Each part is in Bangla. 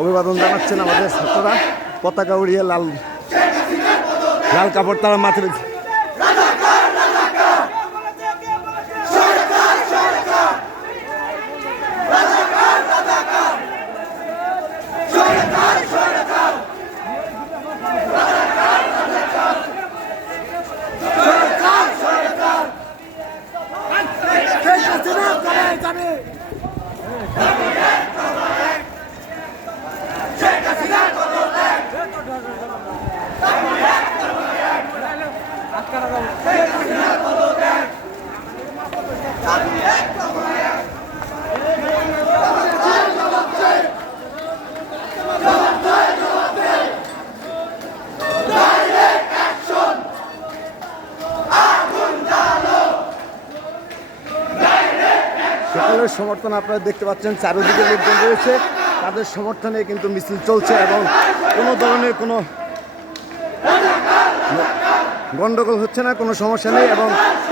অভিবাদন জানাচ্ছেন আমাদের ছাত্ররা পতাকা উড়িয়ে লাল লাল কাপড় তারা মাথায় সকলের সমর্থন আপনারা দেখতে পাচ্ছেন, চারিদিকে লোকজন রয়েছে, তাদের সমর্থনে কিন্তু মিছিল চলছে এবং কোনো ধরনের কোনো গন্ডগোল হচ্ছে না, কোনো সমস্যা নেই এবং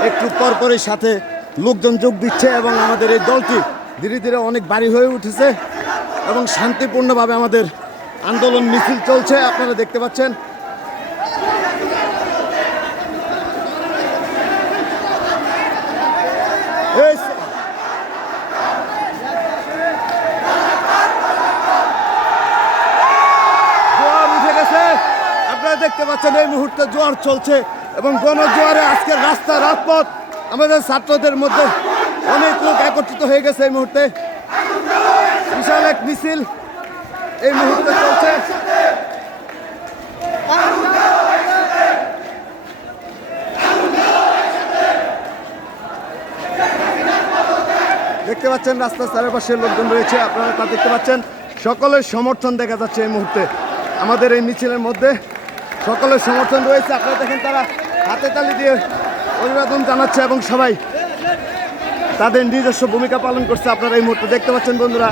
একটু পরপরই সাথে লোকজন যোগ দিচ্ছে এবং আমাদের এই দলটি ধীরে ধীরে অনেক ভারী হয়ে উঠেছে এবং শান্তিপূর্ণভাবে আমাদের আন্দোলন মিছিল চলছে আপনারা দেখতে পাচ্ছেন। দেখতে পাচ্ছেন এই মুহূর্তে জোয়ার চলছে এবং গণজোয়ারে আজকের রাস্তা রাজপথ আমাদের ছাত্রদের মধ্যে অনেক লোক একত্রিত হয়ে গেছে। এই মুহূর্তে বিশাল এক মিছিল এই মুহূর্তে চলছে। দেখতে পাচ্ছেন রাস্তার চারপাশে লোকজন রয়েছে, আপনারা তা দেখতে পাচ্ছেন। সকলের সমর্থন দেখা যাচ্ছে এই মুহূর্তে আমাদের এই মিছিলের মধ্যে সকলের সমর্থন রয়েছে। আপনারা দেখেন তারা হাতে তালি দিয়ে অভিবাদন জানাচ্ছে এবং সবাই তাদের নিজস্ব ভূমিকা পালন করছে। আপনারা এই মুহূর্তে দেখতে পাচ্ছেন বন্ধুরা।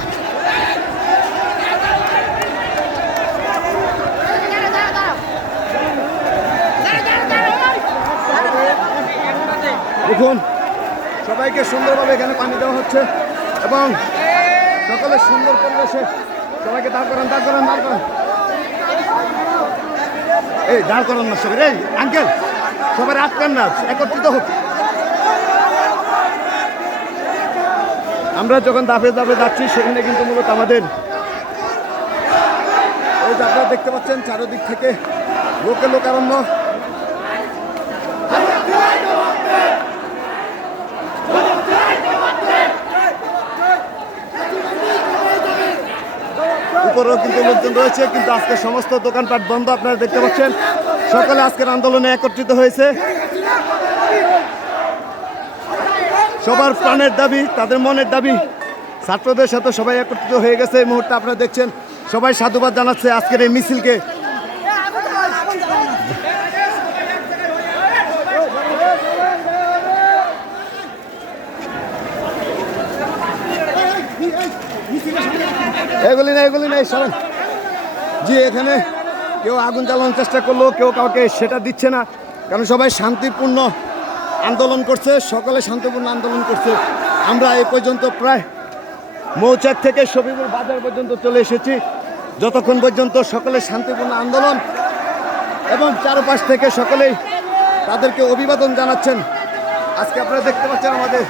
দেখুন সবাইকে সুন্দরভাবে এখানে পানি দেওয়া হচ্ছে এবং সকলের সুন্দর পরিবেশে সবাইকে দাঁড় করান দাঁড় করান দাঁড় করান এই দাঁড় করান না সবাই, এই আঙ্কেল সবাই আটকান না, একত্রিত হোক। আমরা যখন দাফে দাফে যাচ্ছি সেখানে কিন্তু মূলত আমাদের এই যে আপনারা দেখতে পাচ্ছেন চারদিক থেকে লোকে লোকারণ্য। উপরেও কিন্তু লোকজন রয়েছে, কিন্তু আজকে সমস্ত দোকানপাট বন্ধ আপনারা দেখতে পাচ্ছেন। সকালে আজকের আন্দোলনে একত্রিত হয়েছে, সবার প্রাণের দাবি, তাদের মনের দাবি, ছাত্রদের সাথে সবাই একত্রিত হয়ে গেছে। এই মুহূর্তে আপনারা দেখছেন সবাই সাধুবাদ জানাচ্ছে আজকের এই মিছিলকে। এগুলি নেই সবাই জি, এখানে কেউ আগুন জ্বালানোর চেষ্টা করলো, কেউ কাউকে সেটা দিচ্ছে না, কারণ সবাই শান্তিপূর্ণ আন্দোলন করছে, সকলে শান্তিপূর্ণ আন্দোলন করছে। আমরা এই পর্যন্ত প্রায় মৌচাক থেকে শফিপুর বাজার পর্যন্ত চলে এসেছি, যতক্ষণ পর্যন্ত সকলে শান্তিপূর্ণ আন্দোলন এবং চারপাশ থেকে সকলেই তাদেরকে অভিবাদন জানাচ্ছেন। আজকে আপনারা দেখতে পাচ্ছেন আমাদের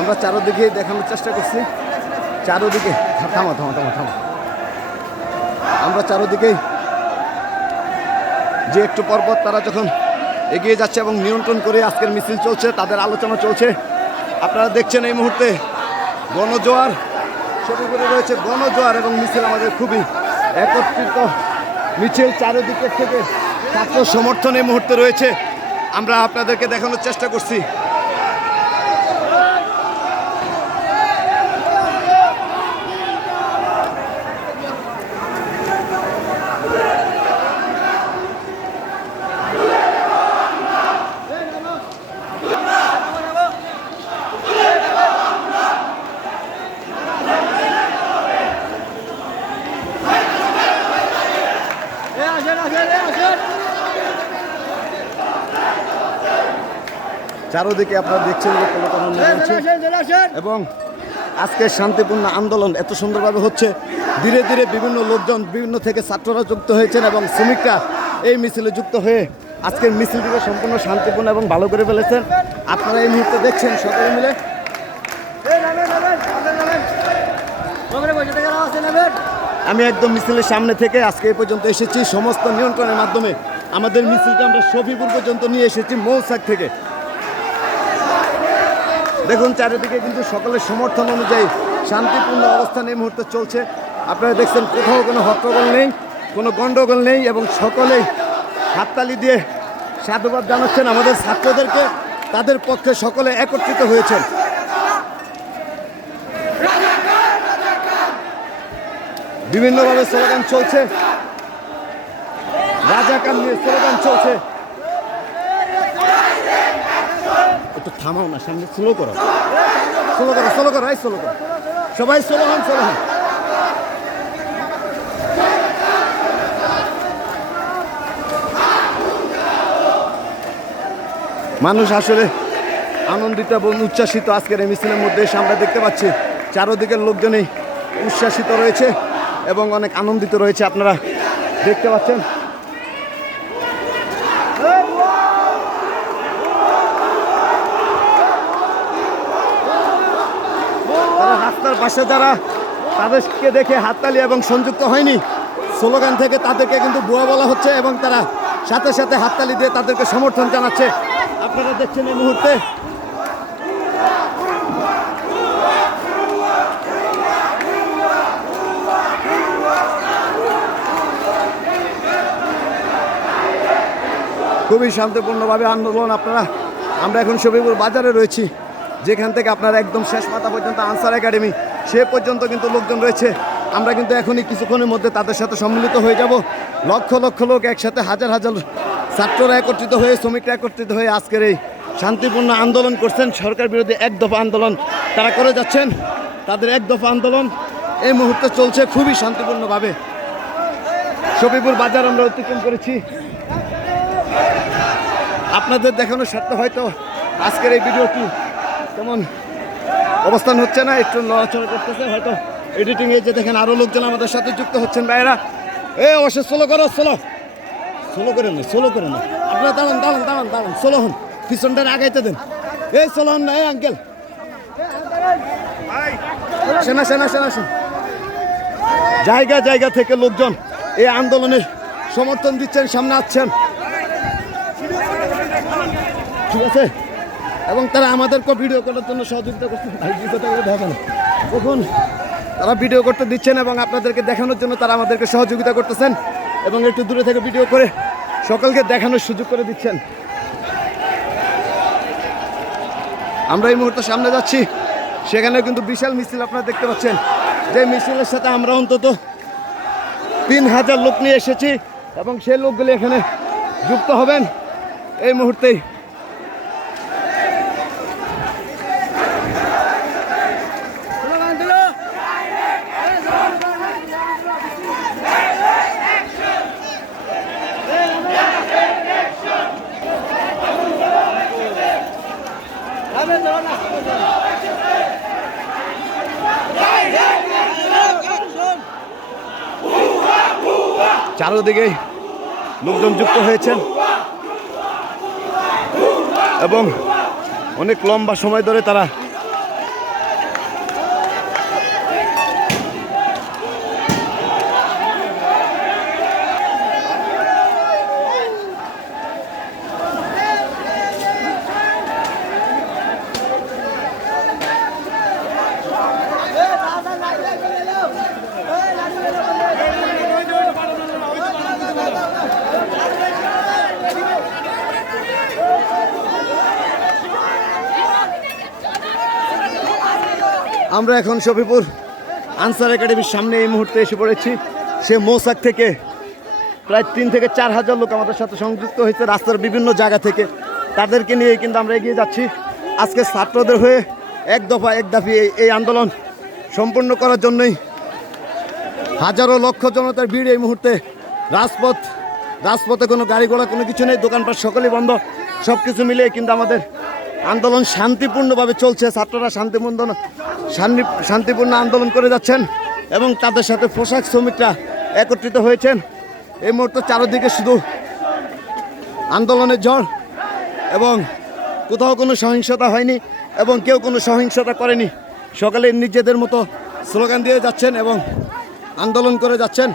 আমরা চারোদিকে দেখানোর চেষ্টা করছি, চারোদিকে থামা থামা থামা থামা আমরা চারোদিকে যে একটু পরপর তারা যখন এগিয়ে যাচ্ছে এবং নিয়ন্ত্রণ করে আজকের মিছিল চলছে, তাদের আলোচনা চলছে। আপনারা দেখছেন এই মুহূর্তে গণজোয়ার শুরু করে রয়েছে, গণজোয়ার এবং মিছিল আমাদের খুবই একত্রিত মিছিল, চারিদিকের থেকে ছাত্র সমর্থন এই মুহূর্তে রয়েছে, আমরা আপনাদেরকে দেখানোর চেষ্টা করছি। চারদিকে আপনারা দেখছেন এবং আজকের শান্তিপূর্ণ আন্দোলন এত সুন্দরভাবে হচ্ছে। ধীরে ধীরে বিভিন্ন লোকজন বিভিন্ন থেকে ছাত্ররা যুক্ত হয়েছেন এবং শ্রমিকরা এই মিছিলে যুক্ত হয়ে আজকের মিছিলটিকে সম্পূর্ণ শান্তিপূর্ণ এবং ভালো করে ফেলেছেন। আপনারা এই মুহূর্তে দেখছেন সকলে মিলে। আমি একদম মিছিলের সামনে থেকে আজকে এই পর্যন্ত এসেছি। সমস্ত নিয়ন্ত্রণের মাধ্যমে আমাদের মিছিলটা আমরা শফিপুর পর্যন্ত নিয়ে এসেছি মৌসাক থেকে। দেখুন চারিদিকে কিন্তু সকলের সমর্থন অনুযায়ী শান্তিপূর্ণ অবস্থান এই মুহূর্তে চলছে। আপনারা দেখছেন কোথাও কোনো হট্টগোল নেই, কোনো গণ্ডগোল নেই এবং সকলেই হাততালি দিয়ে সাধুবাদ জানাচ্ছেন আমাদের ছাত্রদেরকে। তাদের পক্ষে সকলে একত্রিত হয়েছেন। বিভিন্নভাবে স্লোগান চলছে, রাজাকার নিয়ে স্লোগান চলছে। একটু থামাও না, সামনে স্লো করো, স্লো করো, স্লো করো, এই স্লো করো, সবাই স্লো হন, স্লো হন। মানুষ আসলে আনন্দিত এবং উচ্ছ্বাসিত আজকের এই মিছিলের মধ্যে এসে আমরা দেখতে পাচ্ছি চারদিকের লোকজনই উচ্ছ্বাসিত রয়েছে এবং অনেক আনন্দিত রয়েছে। আপনারা দেখতে পাচ্ছেন তারা রাস্তার পাশে যারা তাদেরকে দেখে হাততালি এবং সংযুক্ত হয়নি, স্লোগান থেকে তাদেরকে কিন্তু বুয়া বলা হচ্ছে এবং তারা সাথে সাথে হাততালি দিয়ে তাদেরকে সমর্থন জানাচ্ছে। আপনারা দেখছেন এই মুহূর্তে খুবই শান্তিপূর্ণভাবে আন্দোলন। আমরা এখন শফিপুর বাজারে রয়েছি, যেখান থেকে আপনারা একদম শেষ মাথা পর্যন্ত আনসার একাডেমি সে পর্যন্ত কিন্তু লোকজন রয়েছে। আমরা কিন্তু এখনই কিছুক্ষণের মধ্যে তাদের সাথে সম্মিলিত হয়ে যাব। লক্ষ লক্ষ লোক একসাথে, হাজার হাজার ছাত্ররা একত্রিত হয়ে, শ্রমিকরা একত্রিত হয়ে আজকের এই শান্তিপূর্ণ আন্দোলন করছেন। সরকার বিরোধী এক দফা আন্দোলন তারা করে যাচ্ছেন। তাদের এক দফা আন্দোলন এই মুহূর্তে চলছে খুবই শান্তিপূর্ণভাবে। শফিপুর বাজার আমরা অতিক্রম করেছি। আপনাদের দেখানোর স্বার্থে হয়তো আজকের এই ভিডিওটি তেমন অবস্থান হচ্ছে না, একটু নড়াচড়া করতেছে হয়তো এডিটিংয়ে। যে দেখেন আরও লোকজন আমাদের সাথে যুক্ত হচ্ছেন। ভাইয়েরা অবশ্যই স্লো করো, স্লো করে নেই, স্লো করে নেই। আপনারা দাঁড়ান দাঁড়ান দাঁড়ান দাঁড়ান, স্লো হন, পিছনটা আগাইতে দেন। এই স্লো হন না, এই আঙ্কেল সেনা সেনা সেনা সেনা জায়গা জায়গা থেকে লোকজন এই আন্দোলনের সমর্থন দিচ্ছেন, সামনে আসছেন, ঠিক আছে। এবং তারা আমাদেরকে ভিডিও করার জন্য সহযোগিতা করছেন। দেখুন তারা ভিডিও করতে দিচ্ছেন এবং আপনাদেরকে দেখানোর জন্য তারা আমাদেরকে সহযোগিতা করতেছেন এবং একটু দূরে থেকে ভিডিও করে সকলকে দেখানোর সুযোগ করে দিচ্ছেন। আমরা এই মুহূর্তে সামনে যাচ্ছি, সেখানে কিন্তু বিশাল মিছিল আপনারা দেখতে পাচ্ছেন। যে মিছিলের সাথে আমরা অন্তত 3000 লোক নিয়ে এসেছি এবং সেই লোকগুলি এখানে যুক্ত হবেন এই মুহূর্তেই। চারদিকে লোকজন যুক্ত হয়েছেন এবং অনেক লম্বা সময় ধরে তারা আমরা এখন শফিপুর আনসার একাডেমির সামনে এই মুহূর্তে এসে পড়েছি। সে মৌসাক থেকে প্রায় 3 থেকে 4 হাজার লোক আমাদের সাথে সংযুক্ত হয়েছে রাস্তার বিভিন্ন জায়গা থেকে। তাদেরকে নিয়ে কিন্তু আমরা এগিয়ে যাচ্ছি। আজকে ছাত্রদের হয়ে এক দাফি এই আন্দোলন সম্পূর্ণ করার জন্যই হাজারো লক্ষ জনতার ভিড় এই মুহূর্তে। রাজপথে কোনো গাড়ি ঘোড়া কোনো কিছু নেই, দোকানপাট সকলেই বন্ধ। সব কিছু মিলিয়ে কিন্তু আমাদের আন্দোলন শান্তিপূর্ণভাবে চলছে। ছাত্ররা শান্তিপূর্ণ আন্দোলন করে যাচ্ছেন এবং তাদের সাথে পোশাক শ্রমিকরা একত্রিত হয়েছেন। এই মুহূর্তে চারদিকে শুধু আন্দোলনের ঝড় এবং কোথাও কোনো সহিংসতা হয়নি এবং কেউ কোনো সহিংসতা করেনি। সকলে নিজেদের মতো স্লোগান দিয়ে যাচ্ছেন এবং আন্দোলন করে যাচ্ছেন।